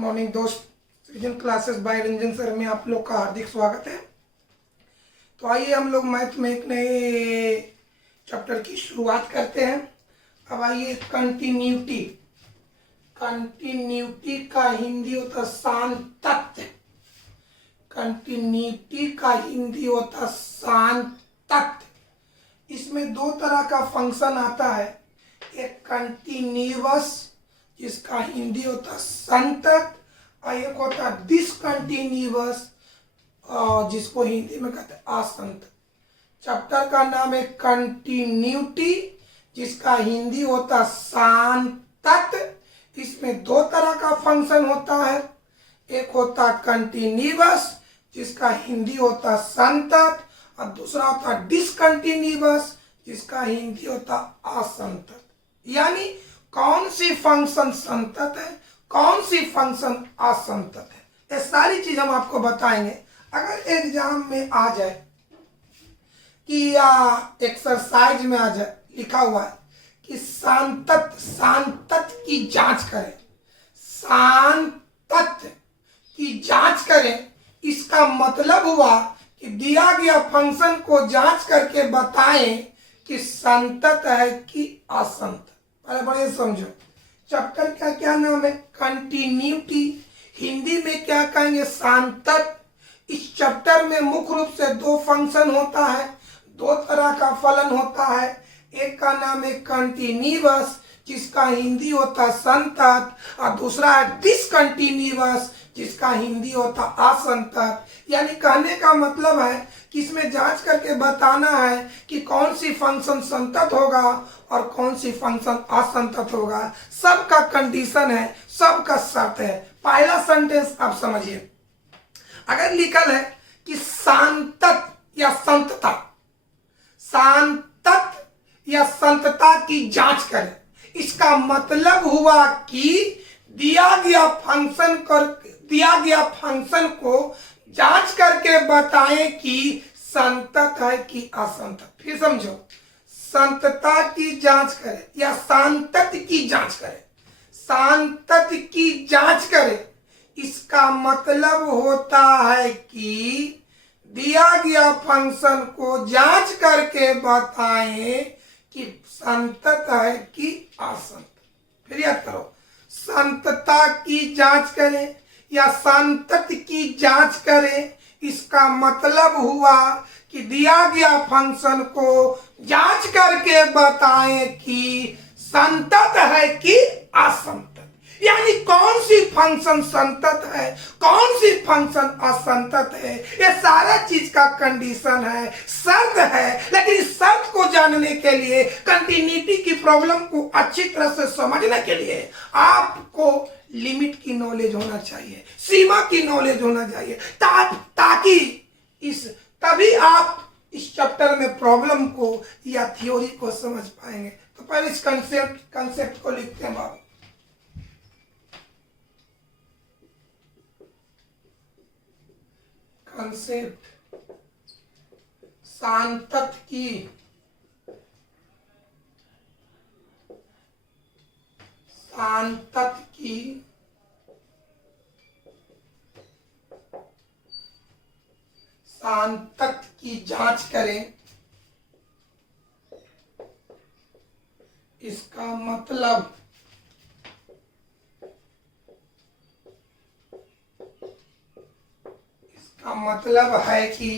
Morning दोस्त, सृजन classes bye Ranjan sir में आप लोग का हार्दिक स्वागत है। तो आइए हम लोग मैथ में एक नए चैप्टर की शुरुआत करते हैं। अब आइए कंटिन्यूटी। कंटिन्यूटी का हिंदी होता सातत्य। कंटिन्यूटी का हिंदी होता सातत्य। इसमें दो तरह का फंक्शन आता है, एक कंटिन्यूअस जिसका हिंदी होता संतत, और एक होता डिसकंटिन्यूअस जिसको हिंदी में कहते हैं असंतत। चैप्टर का नाम है कंटिन्यूटी जिसका हिंदी होता सातत्य। इसमें दो तरह का फंक्शन होता है, एक होता कंटिन्यूअस जिसका हिंदी होता संतत, और दूसरा होता डिसकंटिन्यूअस जिसका हिंदी होता असंतत। यानी कौन सी फंक्शन संतत है, कौन सी फंक्शन असंतत है, ये सारी चीज हम आपको बताएंगे। अगर एग्जाम में आ जाए कि या एक्सरसाइज में आ जाए लिखा हुआ है कि सांतत की जांच करें, सांतत की जांच करें, इसका मतलब हुआ कि दिया गया फंक्शन को जांच करके बताएं कि संतत है कि असंतत। बड़े समझो, चैप्टर का क्या नाम है? कंटिन्यूटी। हिंदी में क्या कहेंगे? सांतत। इस चैप्टर में मुख्य रूप से दो फंक्शन होता है, दो तरह का फलन होता है। एक का नाम है कंटिन्यूअस जिसका हिंदी होता संतत, और दूसरा है डिसकंटिन्यूअस जिसका हिंदी होता असंतत। यानी कहने का मतलब है कि इसमें जांच करके बताना है कि कौन सी फंक्शन संतत होगा और कौन सी फंक्शन असंतत होगा। सबका कंडीशन है, सबका शर्त है। पहला सेंटेंस आप समझिए, अगर लिखल है कि सांतत या संतता, सांतत या संतता की जांच करें, इसका मतलब हुआ कि दिया गया फंक्शन को जांच करके बताएं कि संतत है कि असंतत। फिर समझो, संतता की जांच करें या सांतत की जांच करें, सांतत की जांच करें, इसका मतलब होता है कि दिया गया फंक्शन को जांच करके बताएं कि संतत है कि असंतत। फिर याद करो, संतता की जांच करें या संतत की जांच करें, इसका मतलब हुआ कि दिया गया फंक्शन को जांच करके बताएं कि संतत है कि असंतत। यानी कौन सी फंक्शन संतत है, कौन सी फंक्शन असंतत है, ये सारा चीज का कंडीशन है, शर्त है। लेकिन इस शर्त को जानने के लिए, कंटिन्यूटी की प्रॉब्लम को अच्छी तरह से समझने के लिए आपको लिमिट की नॉलेज होना चाहिए, सीमा की नॉलेज होना चाहिए, ताकि तभी आप इस चैप्टर में प्रॉब्लम को या थ्योरी को समझ पाएंगे। तो पहले इस कंसेप्ट को लिखते हैं बाबू। कंसेप्ट, सांतत की सांतत की जांच करें, इसका मतलब है कि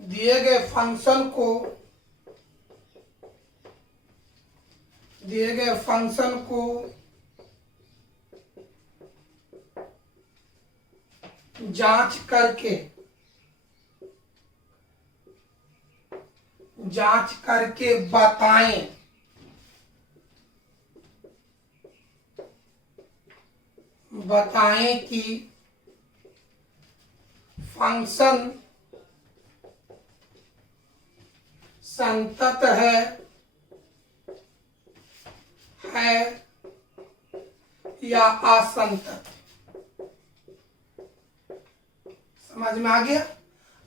दिए गए फंक्शन को जांच करके बताएं कि फंक्शन संतत है या असंतत। समझ में आ गया?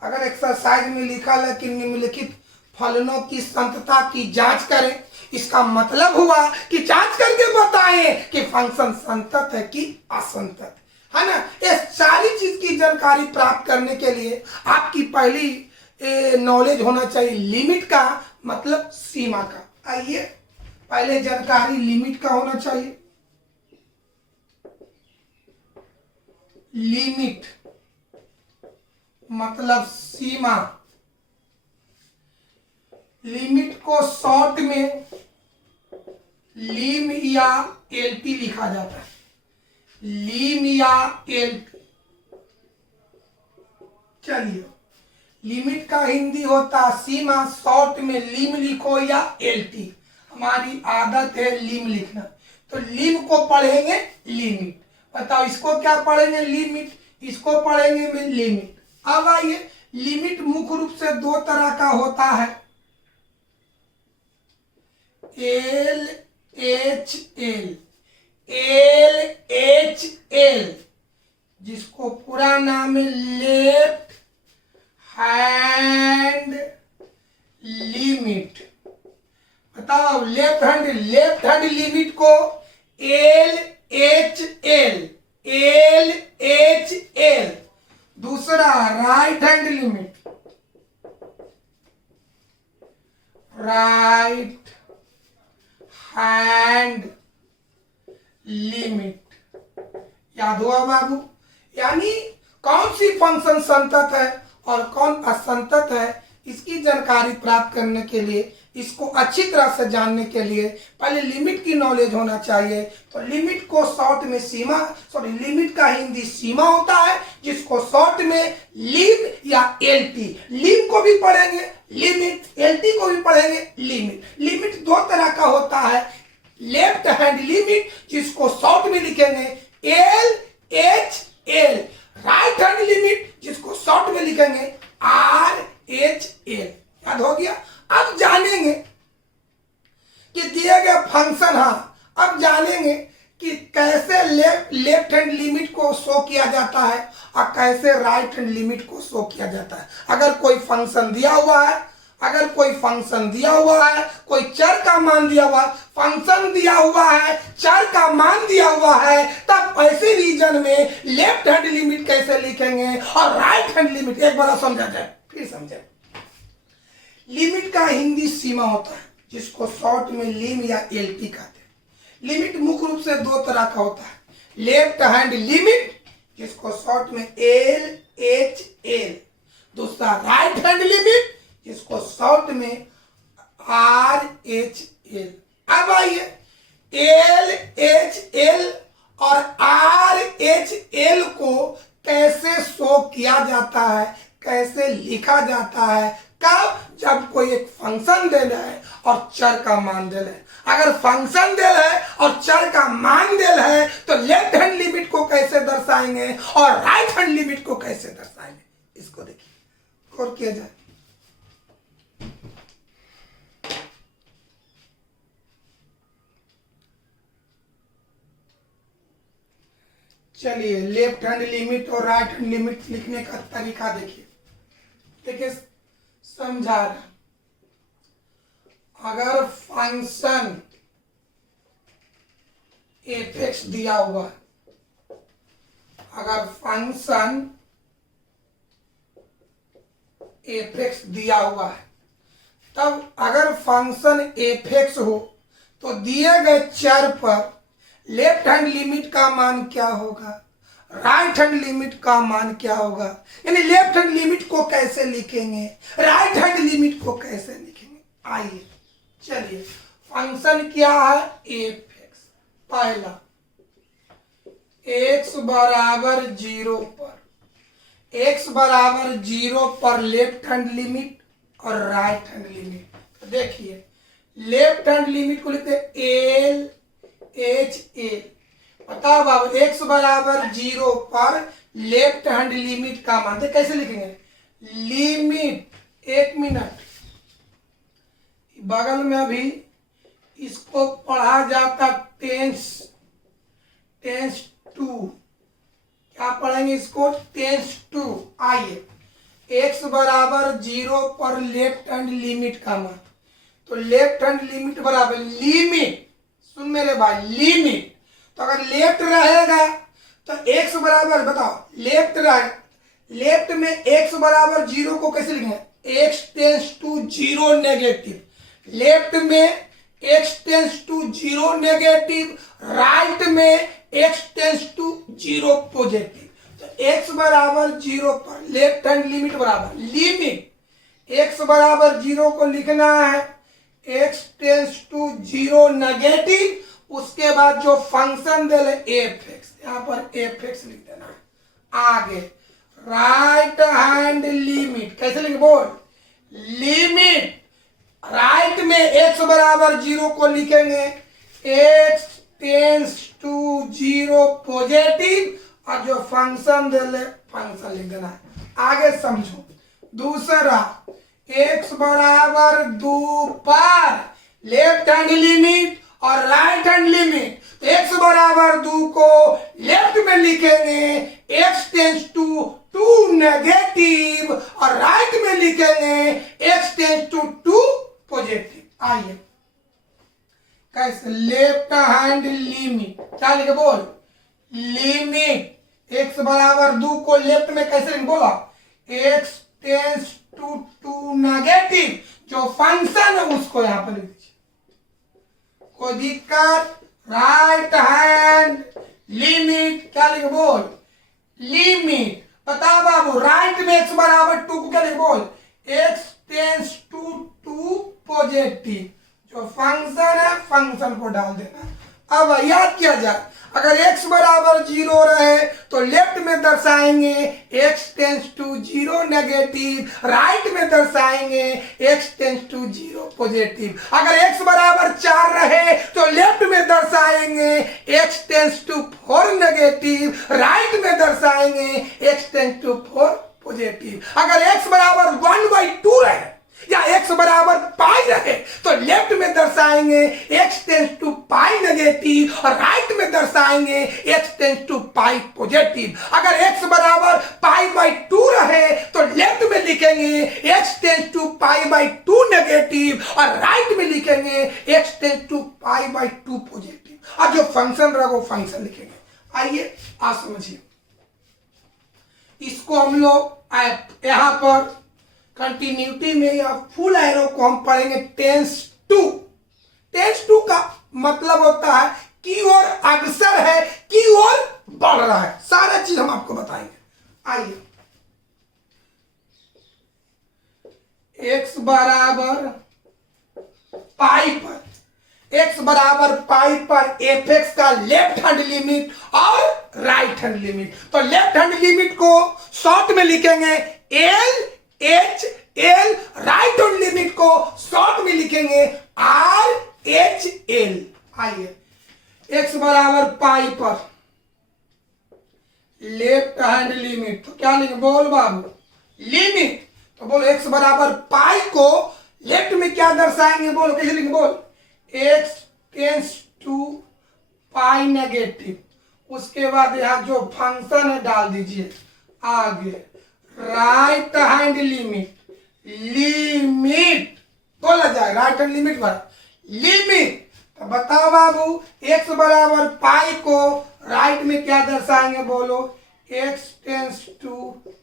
अगर एक्सरसाइज में लिखा है कि निम्नलिखित फलनों की संतता की जांच करें, इसका मतलब हुआ कि जांच करके बताएं कि फंक्शन संतत है कि असंतत है ना। ये सारी चीज की जानकारी प्राप्त करने के लिए आपकी पहली नॉलेज होना चाहिए लिमिट का मतलब सीमा का। आइए पहले जानकारी लिमिट का होना चाहिए। लिमिट मतलब सीमा। लिमिट को शॉर्ट में लिम या एलटी लिखा जाता है। लिम या एलटी। चलिए, लिमिट का हिंदी होता सीमा, शॉर्ट में लिम लिखो या एलटी। हमारी आदत है लिम लिखना, तो लिम को पढ़ेंगे लिमिट। बताओ इसको क्या पढ़ेंगे? लिमिट। इसको पढ़ेंगे लिमिट। अब आइए, लिमिट मुख्य रूप से दो तरह का होता है, L H L. L H L जिसको पूरा नाम है लेफ्ट हैंड लिमिट। बताओ लेफ्ट हैंड लिमिट को L H L. L H L. दूसरा right hand limit. Right hand limit. याद हुआ बाबू? यानी कौन सी फंक्शन संतत है और कौन असंतत है, इसकी जानकारी प्राप्त करने के लिए, इसको अच्छी तरह से जानने के लिए पहले लिमिट की नॉलेज होना चाहिए। तो लिमिट को शॉर्ट में सीमा, लिमिट का हिंदी सीमा होता है, जिसको शॉर्ट में लिम या एलटी। लिम को भी पढ़ेंगे लिमिट, एलटी को भी पढ़ेंगे लिमिट। लिमिट दो तरह का होता है, लेफ्ट हैंड लिमिट जिसको शॉर्ट में लिखेंगे L H L. Right hand limit जिसको शॉर्ट में लिखेंगे आर एच एल। याद हो गया? अब जानेंगे कि दिए गए फंक्शन, अब जानेंगे कि कैसे लेफ्ट हैंड लिमिट को शो किया जाता है और कैसे राइट हैंड लिमिट को शो किया जाता है। अगर कोई फंक्शन दिया हुआ है, कोई चर का मान दिया हुआ है, फंक्शन दिया हुआ है, चर का मान दिया हुआ है, तब ऐसे रीजन में लेफ्ट हैंड लिमिट कैसे लिखेंगे और राइट हैंड लिमिट। एक बार समझा जाए, फिर समझे। लिमिट का हिंदी सीमा होता है, जिसको शॉर्ट में लिम या एलटी कहते हैं। लिमिट मुख्य रूप से दो तरह का होता है, लेफ्ट हैंड लिमिट जिसको शॉर्ट में एल एच एल। दूसरा राइट हैंड लिमिट जिसको शॉर्ट में आर एच एल। अब आइए, एल एच एल और आर एच एल को कैसे शो किया जाता है, कैसे लिखा जाता है। कब? जब कोई एक फंक्शन देना है और चर का मान देना है। अगर फंक्शन देना है और चर का मान देना है तो लेफ्ट हैंड लिमिट को कैसे दर्शाएंगे और राइट हैंड लिमिट को कैसे दर्शाएंगे, इसको देखिए और किया जाए। चलिए, लेफ्ट हैंड लिमिट और राइट हैंड लिमिट लिखने का तरीका देखिए। देखिए समझा रहा, अगर फंक्शन एफ दिया हुआ है, अगर फंक्शन एफ दिया हुआ है, तब अगर फंक्शन एफ हो तो दिए गए चर पर लेफ्ट हैंड लिमिट का मान क्या होगा, राइट हैंड लिमिट का मान क्या होगा। यानी लेफ्ट हैंड लिमिट को कैसे लिखेंगे, राइट हैंड लिमिट को कैसे लिखेंगे। आइए चलिए, फंक्शन क्या है एफ एक्स। पहला x बराबर 0 पर, x बराबर 0 पर लेफ्ट हैंड लिमिट और राइट हैंड लिमिट। तो देखिए लेफ्ट हैंड लिमिट को लिखते एल एच एल। बताओ बाबू, x बराबर 0 पर लेफ्ट हैंड लिमिट का मान कैसे लिखेंगे, लिमिट, एक मिनट, बगल में अभी इसको पढ़ा जाता टेंस टू, क्या पढ़ेंगे इसको, टेंस टू। आइए x बराबर 0 पर लेफ्ट हैंड लिमिट का मान। तो लेफ्ट हैंड लिमिट बराबर लिमिट, सुन मेरे भाई, लिमिट। तो अगर लेफ्ट रहेगा तो x बराबर, बताओ, लेफ्ट रहे, लेफ्ट में x बराबर 0 को कैसे लिखेंगे, x tends to 0 negative. Left में x tends to 0 negative, right में x टेंस टू 0 पॉजिटिव। तो x बराबर 0 पर लेफ्ट हैंड लिमिट बराबर लिमिट, x बराबर 0 को लिखना है x टेंस टू 0 नेगेटिव, उसके बाद जो फंक्शन दे एफ एक्स, यहां पर एफ एक्स लिख देना है। आगे राइट हैंड लिमिट कैसे लिखे, बोल, लिमिट, राइट में x बराबर 0 को लिखेंगे x टेंस टू 0 पॉजिटिव, और जो फंक्शन दे ले फंक्शन लिख देना है। आगे समझो, दूसरा x बराबर 2 पर लेफ्ट हैंड लिमिट और राइट हैंड लिमिट। तो x बराबर 2 को लेफ्ट में लिखेंगे x टेंस टू 2 नेगेटिव, और राइट में लिखेंगे x टेंस टू 2 पॉजिटिव। आइए कैसे, लेफ्ट हैंड लिमिट क्या लिखे, बोल, लिमिट x बराबर 2 को लेफ्ट में कैसे लिखे, बोला, x टेंस टू 2 नेगेटिव, जो फंक्शन है उसको यहां पर लिख दीजिए, कोई दिक्कत। राइट हैंड लिमिट क्या लिखे, बोल, लिमिट। बता बाबू, राइट में x बराबर 2 को क्या लिखे, बोल, x टेंस टू 2 पॉजिटिव, जो फंक्शन है फंक्शन को डाल देना। अब याद किया जाए, अगर x बराबर 0 रहे तो लेफ्ट में दर्शाएंगे x tends to 0 negative, right में दर्शाएंगे x टेंस टू 0 पॉजिटिव। अगर x बराबर 4 रहे तो लेफ्ट में दर्शाएंगे x tends to 4 negative, right में दर्शाएंगे x टेंस टू 4 पॉजिटिव। अगर x बराबर 1/2 रहे या x बराबर पाई रहे तो लेफ्ट में दर्शाएंगे x tends to pi negative, और राइट में दर्शाएंगे x tends to pi positive. अगर x बराबर π/2 रहे तो लेफ्ट में लिखेंगे x टेंस टू π/2 नेगेटिव, और राइट में लिखेंगे x टेंस टू π/2 पॉजिटिव, और जो फंक्शन रहा वो फंक्शन लिखेंगे। आइए आप समझिए, इसको हम लोग यहां पर कंटिन्यूटी में या फुल एरो को हम पढ़ेंगे टेंस टू। टेंस टू का मतलब होता है की ओर अग्रसर है, की ओर बढ़ रहा है, सारा चीज हम आपको बताएंगे। आइए, x बराबर पाई पर, x बराबर पाई पर एफ एक्स का लेफ्ट हैंड लिमिट और राइट हैंड लिमिट। तो लेफ्ट हैंड लिमिट को शॉर्ट में लिखेंगे L H L, right hand limit को शॉर्ट में लिखेंगे आर एच एल। आइए, x बराबर पाई पर लेफ्ट हैंड लिमिट, तो क्या लिखेंगे, बोल बाबू, लिमिट। तो बोलो x बराबर पाई को लेफ्ट में क्या दर्शाएंगे, बोलो कैसे लिखेंगे, बोल, x tends to pi negative, उसके बाद यहां जो फंक्शन है डाल दीजिए। आगे राइट हैंड लिमिट, लिमिट बोला जाए, राइट हैंड लिमिट पर लिमिट। तो बताओ बाबू, x बराबर पाई को राइट में क्या दर्शाएंगे, बोलो, x tends to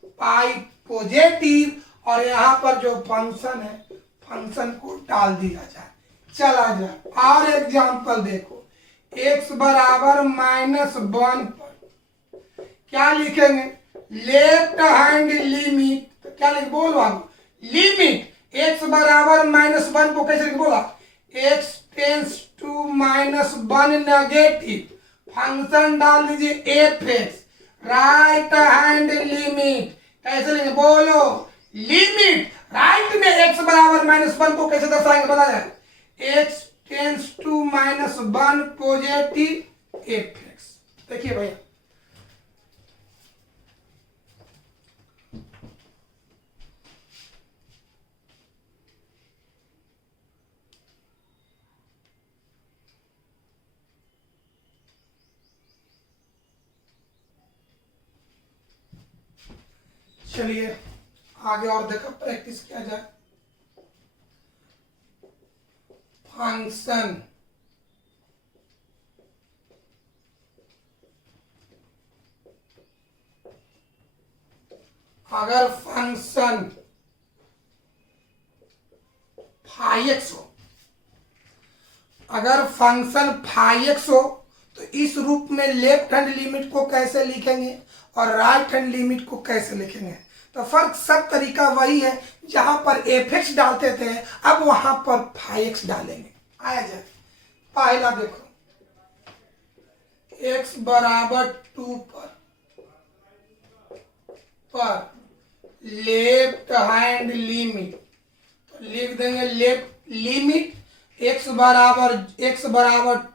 pi positive, और यहां पर जो फंक्शन है फंक्शन को डाल दिया जाए। चला जाए और एग्जांपल देखो, x बराबर -1 पर क्या लिखेंगे, लेफ्ट हैंड लिमिट। तो क्या लिख, बोल बाबू, लिमिट x बराबर -1 को कैसे लिख, बोला, x tends to -1 negative, function डाल दीजिए F X, right hand limit कैसे लिखेंगे, बोलो, लिमिट। राइट में x बराबर -1 को कैसे दर्शाएंगे, बताया, x tends to -1 positive F X. देखिए भैया, चलिए आगे और देखो, प्रैक्टिस किया जाए। फंक्शन अगर फंक्शन फाई एक्स हो, अगर फंक्शन फाई एक्स हो तो इस रूप में लेफ्ट हैंड लिमिट को कैसे लिखेंगे और राइट हैंड लिमिट को कैसे लिखेंगे। तो फर्क सब तरीका वही है, जहां पर एफ एक्स डालते थे अब वहां पर फाई एक्स डालेंगे। आया जाए, पहला देखो, x बराबर 2 पर लेफ्ट हैंड लिमिट, तो लिख देंगे लेफ्ट लिमिट x बराबर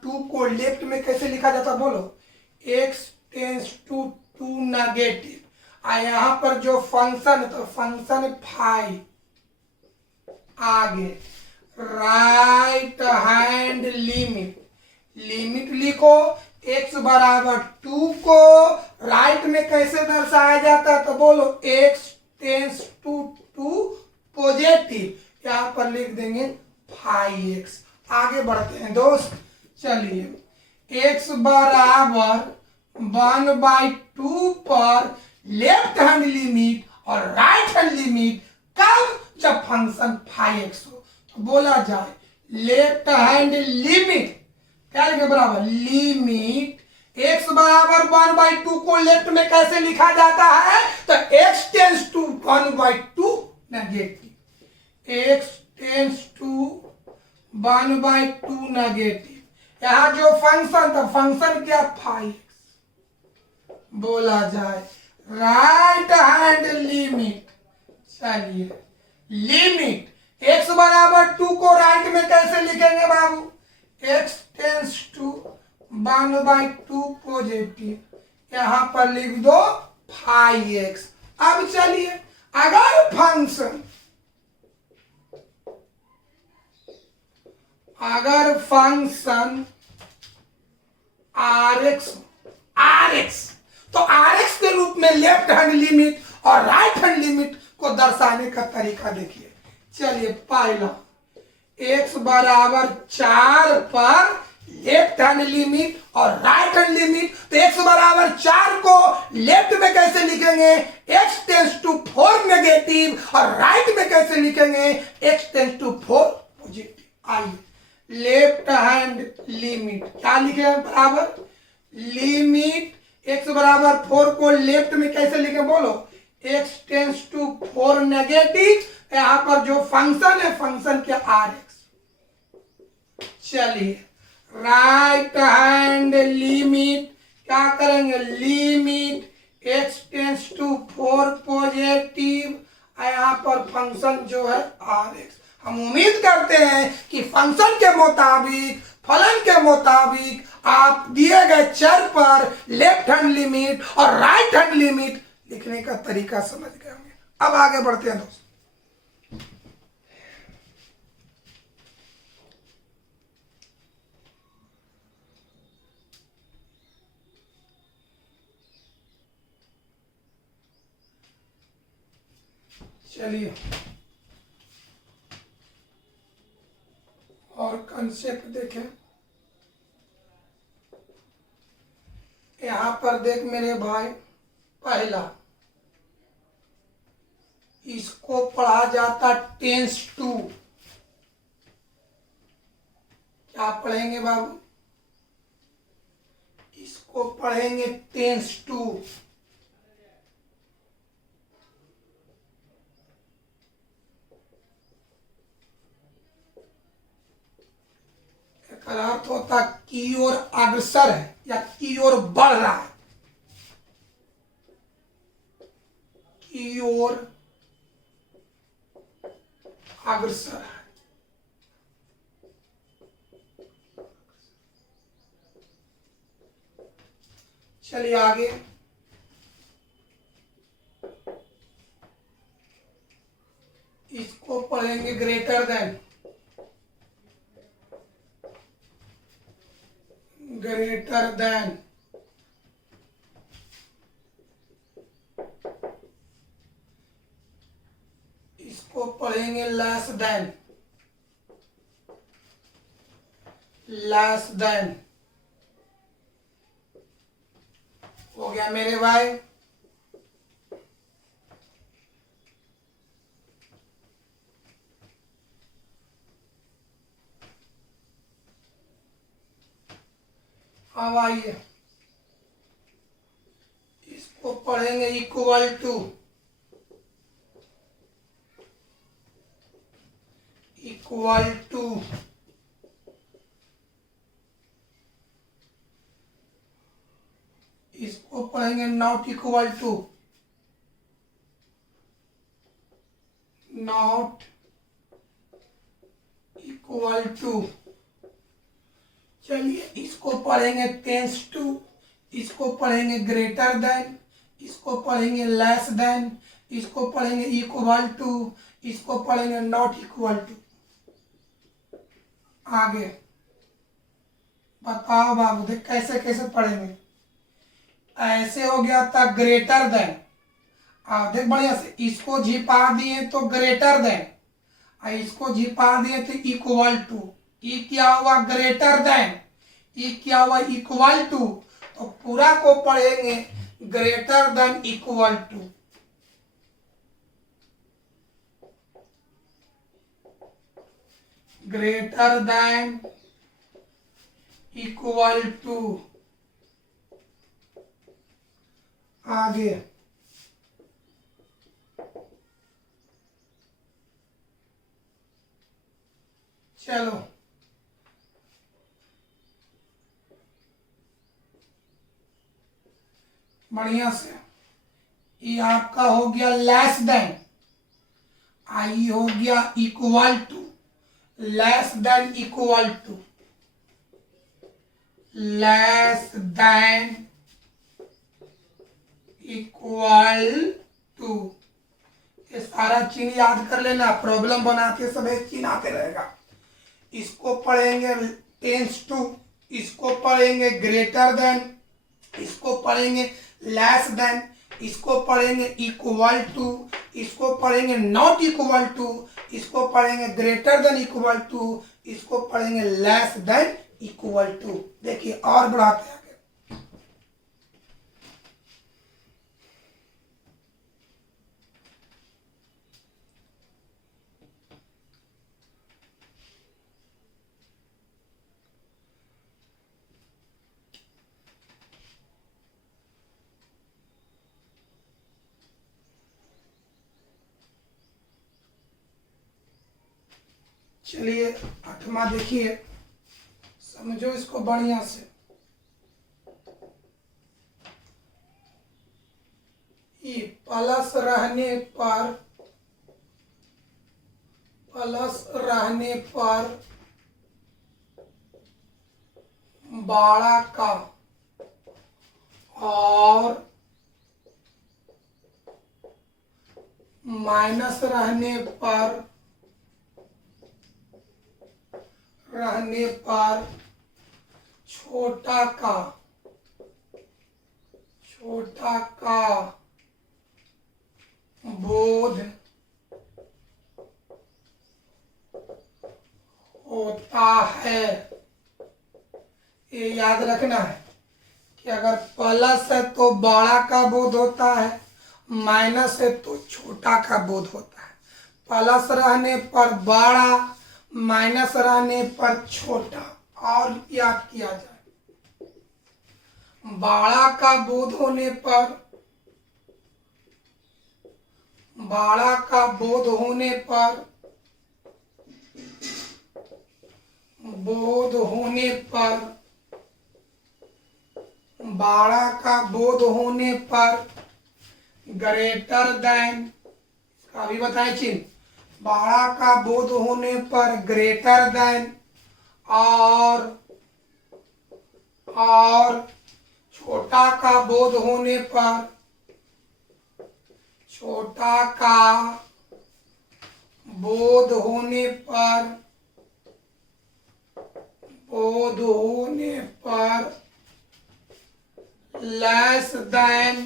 2 को लेफ्ट में कैसे लिखा जाता बोलो, x टेंस टू 2 नेगेटिव। यहां पर जो फंक्शन है तो फंक्शन फाई, आगे राइट हैंड लिमिट, लिमिट लिखो x बराबर 2 को राइट में कैसे दर्शाया जाता है तो बोलो x टेंस टू 2 पॉजिटिव, यहां पर लिख देंगे फाई एक्स। आगे बढ़ते हैं दोस्त, चलिए x बराबर 1/2 पर लेफ्ट हैंड लिमिट और राइट हैंड लिमिट कब, जब फंक्शन फाई एक्स हो। तो बोला जाए लेफ्ट हैंड लिमिट क्या लिखे बराबर लिमिट x बराबर 1/2 को लेफ्ट में कैसे लिखा जाता है तो x tends to 1/2 negative, x tends to 1/2 negative. यहां जो फंक्शन था, फंक्शन क्या फाई एक्स, बोला जाए राइट हैंड लिमिट। चलिए लिमिट x बराबर 2 को राइट में कैसे लिखेंगे बाबू, x टेंस टू 1/2 पॉजिटिव, यहां पर लिख दो फाई एक्स। अब चलिए अगर फंक्शन आर एक्स तो आर एक्स के रूप में लेफ्ट हैंड लिमिट और राइट हैंड लिमिट को दर्शाने का तरीका देखिए। चलिए पहला x बराबर 4 पर लेफ्ट हैंड लिमिट और राइट हैंड लिमिट, तो x बराबर 4 को लेफ्ट में कैसे लिखेंगे, x टेंस टू 4 नेगेटिव, और राइट में कैसे लिखेंगे, x टेंस टू 4 पॉजिटिव। आइए लेफ्ट हैंड लिमिट क्या लिखे बराबर लिमिट x बराबर 4 को लेफ्ट में कैसे लिखे बोलो, x टेंस टू 4 नेगेटिव, यहां पर जो फंक्शन है फंक्शन क्या आर एक्स। चलिए राइट हैंड लिमिट क्या करेंगे, limit x tends to 4 positive, यहां पर फंक्शन जो है आर एक्स। हम उम्मीद करते हैं कि फंक्शन के मुताबिक, फलन के मुताबिक आप दिए गए चर पर लेफ्ट हैंड लिमिट और राइट हैंड लिमिट लिखने का तरीका समझ गए होंगे। अब आगे बढ़ते हैं दोस्तों, चलिए और कंसेप्ट देखें। यहां पर देख मेरे भाई, पहला इसको पढ़ा जाता टेंस टू, क्या पढ़ेंगे बाबू, इसको पढ़ेंगे टेंस टू। अर्थ होता की ओर अग्रसर है या की ओर बढ़ रहा है, की ओर अग्रसर है। चलिए आगे, इसको पढ़ेंगे ग्रेटर देन, ग्रेटर देन। इसको पढ़ेंगे लेस देन, लेस देन। हो गया मेरे भाई। अब आइए इसको पढ़ेंगे इक्वल टू, इक्वल टू। इसको पढ़ेंगे not equal to, not equal to. चलिए इसको पढ़ेंगे टेंस टू, इसको पढ़ेंगे ग्रेटर देन, इसको पढ़ेंगे लेस देन, इसको पढ़ेंगे इक्वल टू, इसको पढ़ेंगे नॉट इक्वल टू। आगे बताओ बाबू, देख कैसे कैसे पढ़ेंगे। ऐसे हो गया था ग्रेटर देन, देख बढ़िया से, इसको झिपा दिए तो ग्रेटर देन, इसको झिपा दिए थे इक्वल टू। ई क्या हुआ ग्रेटर देन, ई क्या हुआ इक्वल टू। तो पूरा को पढ़ेंगे greater than equal to. Greater than equal to. आगे चलो, बढ़िया से। ये आपका हो गया लेस देन, आई हो गया equal to, less than equal to, less than equal to. ये सारा चीज याद कर लेना, प्रॉब्लम बनाते समय चीज आते रहेगा। इसको पढ़ेंगे टेंस टू, इसको पढ़ेंगे ग्रेटर देन, इसको पढ़ेंगे लेस देन, इसको पढ़ेंगे इक्वल टू, इसको पढ़ेंगे नॉट इक्वल टू, इसको पढ़ेंगे ग्रेटर देन इक्वल टू, इसको पढ़ेंगे लेस देन इक्वल टू। देखिए और बढ़ाते हैं। चलिए आठवां देखिए, समझो इसको बढ़िया से। ये प्लस रहने पर, प्लस रहने पर बाड़ा का और माइनस रहने पर, रहने पर छोटा का, छोटा का बोध होता है। ये याद रखना है कि अगर प्लस है तो बड़ा का बोध होता है, माइनस है तो छोटा का बोध होता है। प्लस रहने पर बड़ा, माइनस रहने पर छोटा। और याद किया जाए, बड़ा का बोध होने पर, बड़ा का बोध होने पर, बोध होने पर, बड़ा का बोध होने पर ग्रेटर देन, इसका भी बताए चिन्ह, बड़ा का बोध होने पर ग्रेटर देन और छोटा का बोध होने पर, छोटा का बोध होने पर, बोध होने पर लेस देन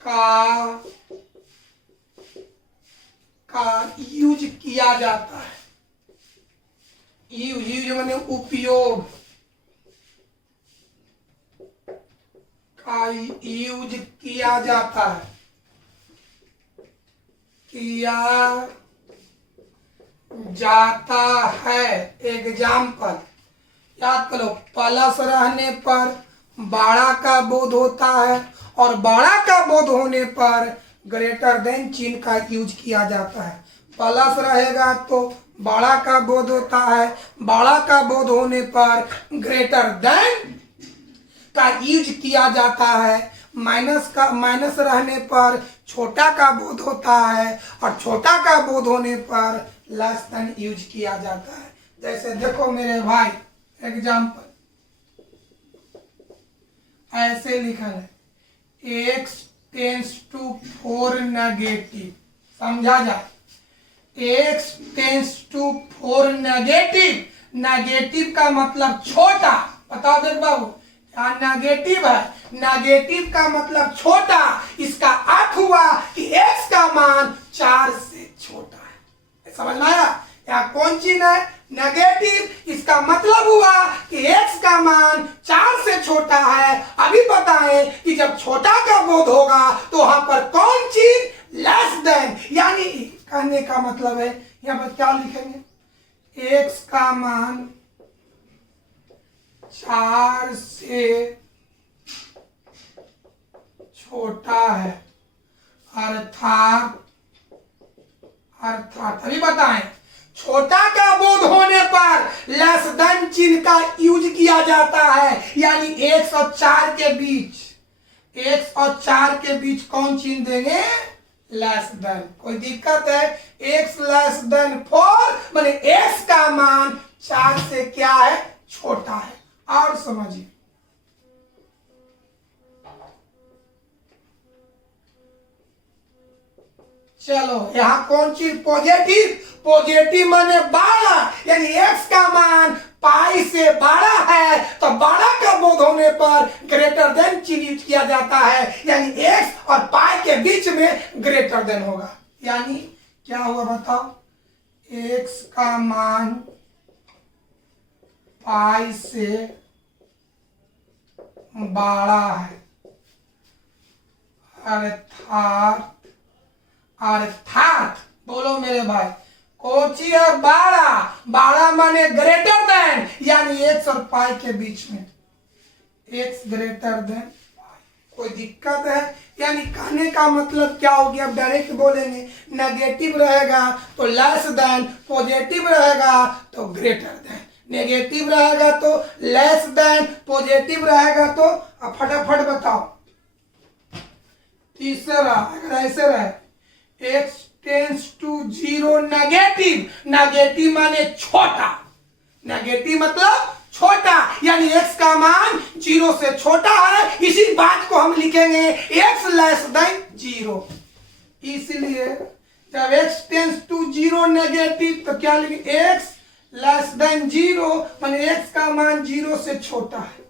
का का यूज किया जाता है। यूज माने उपयोग का यूज किया जाता है, किया जाता है। एग्जाम्पल याद करो, प्लस रहने पर बड़ा का बोध होता है और बड़ा का बोध होने पर ग्रेटर देन चिन्ह का यूज किया जाता है। प्लस रहेगा तो बड़ा का बोध होता है, बड़ा का बोध होने पर ग्रेटर देन का यूज किया जाता है। माइनस रहने पर छोटा का बोध होता है और छोटा का बोध होने पर लेस देन यूज किया जाता है। जैसे देखो मेरे भाई, एग्जाम्पल ऐसे लिखा है, x टेंस टू 4 नेगेटिव। समझा जाए, x tends to 4 negative. Negative का मतलब छोटा। बताओ देख बाबू, क्या नेगेटिव है? नेगेटिव का मतलब छोटा। इसका अर्थ हुआ कि x का मान 4 से छोटा है। समझ में आया? यहाँ कौन चीज है? नेगेटिव। इसका मतलब हुआ कि x का मान 4 से छोटा है। अभी बताएं कि जब छोटा का बोध होगा तो वहां पर कौन चीज? Less than. यानी कहने का मतलब है, यहाँ पर क्या लिखेंगे? x का मान 4 से छोटा है, अर्थात अभी बताएं, छोटा का बोध होने पर लेस देन चिन्ह का यूज किया जाता है। यानी x और 4 के बीच, x और 4 के बीच कौन चिन्ह देंगे? Less than. कोई दिक्कत है? x लेस देन 4 माने x का मान 4 से क्या है? छोटा है। और समझिए, चलो यहां कौन चीज? पॉजिटिव। पॉजिटिव माने 12, यानी x का मान पाई से बड़ा है तो बड़ा का बोध होने पर ग्रेटर देन चिन्ह यूज किया जाता है। यानी x और पाई के बीच में ग्रेटर देन होगा। यानी क्या हुआ बताओ? x का मान पाई से बड़ा है, अर्थात बोलो मेरे भाई, कोची है? 12 माने ग्रेटर देन, यानी x और पाई के बीच में, x ग्रेटर देन पाई। कोई दिक्कत है? यानी कहने का मतलब क्या हो गया? अब डायरेक्ट बोलेंगे, नेगेटिव रहेगा तो लेस देन, पॉजिटिव रहेगा तो ग्रेटर देन, नेगेटिव रहेगा तो लेस देन, पॉजिटिव रहेगा तो। अब फटाफट बताओ। तीसरा अगर ऐसे रहे, x tends to 0 negative. Negative माने छोटा। नेगेटिव मतलब छोटा, यानी x का मान 0 से छोटा है। इसी बात को हम लिखेंगे x लेस देन 0। इसलिए जब x टेंस टू 0 नेगेटिव तो क्या लिखेंगे? x लेस देन 0 माने x का मान 0 से छोटा है।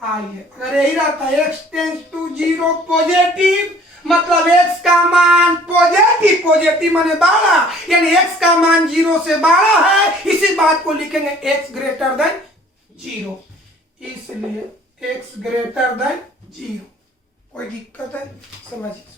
आइए, अगर यही रहता है x टेंस टू 0 पॉजिटिव, मतलब x का मान पॉजिटिव। पॉजिटिव माने 12, यानी x का मान 0 से बड़ा है। इसी बात को लिखेंगे x ग्रेटर देन 0। इसलिए x ग्रेटर देन 0। कोई दिक्कत है? समझिए।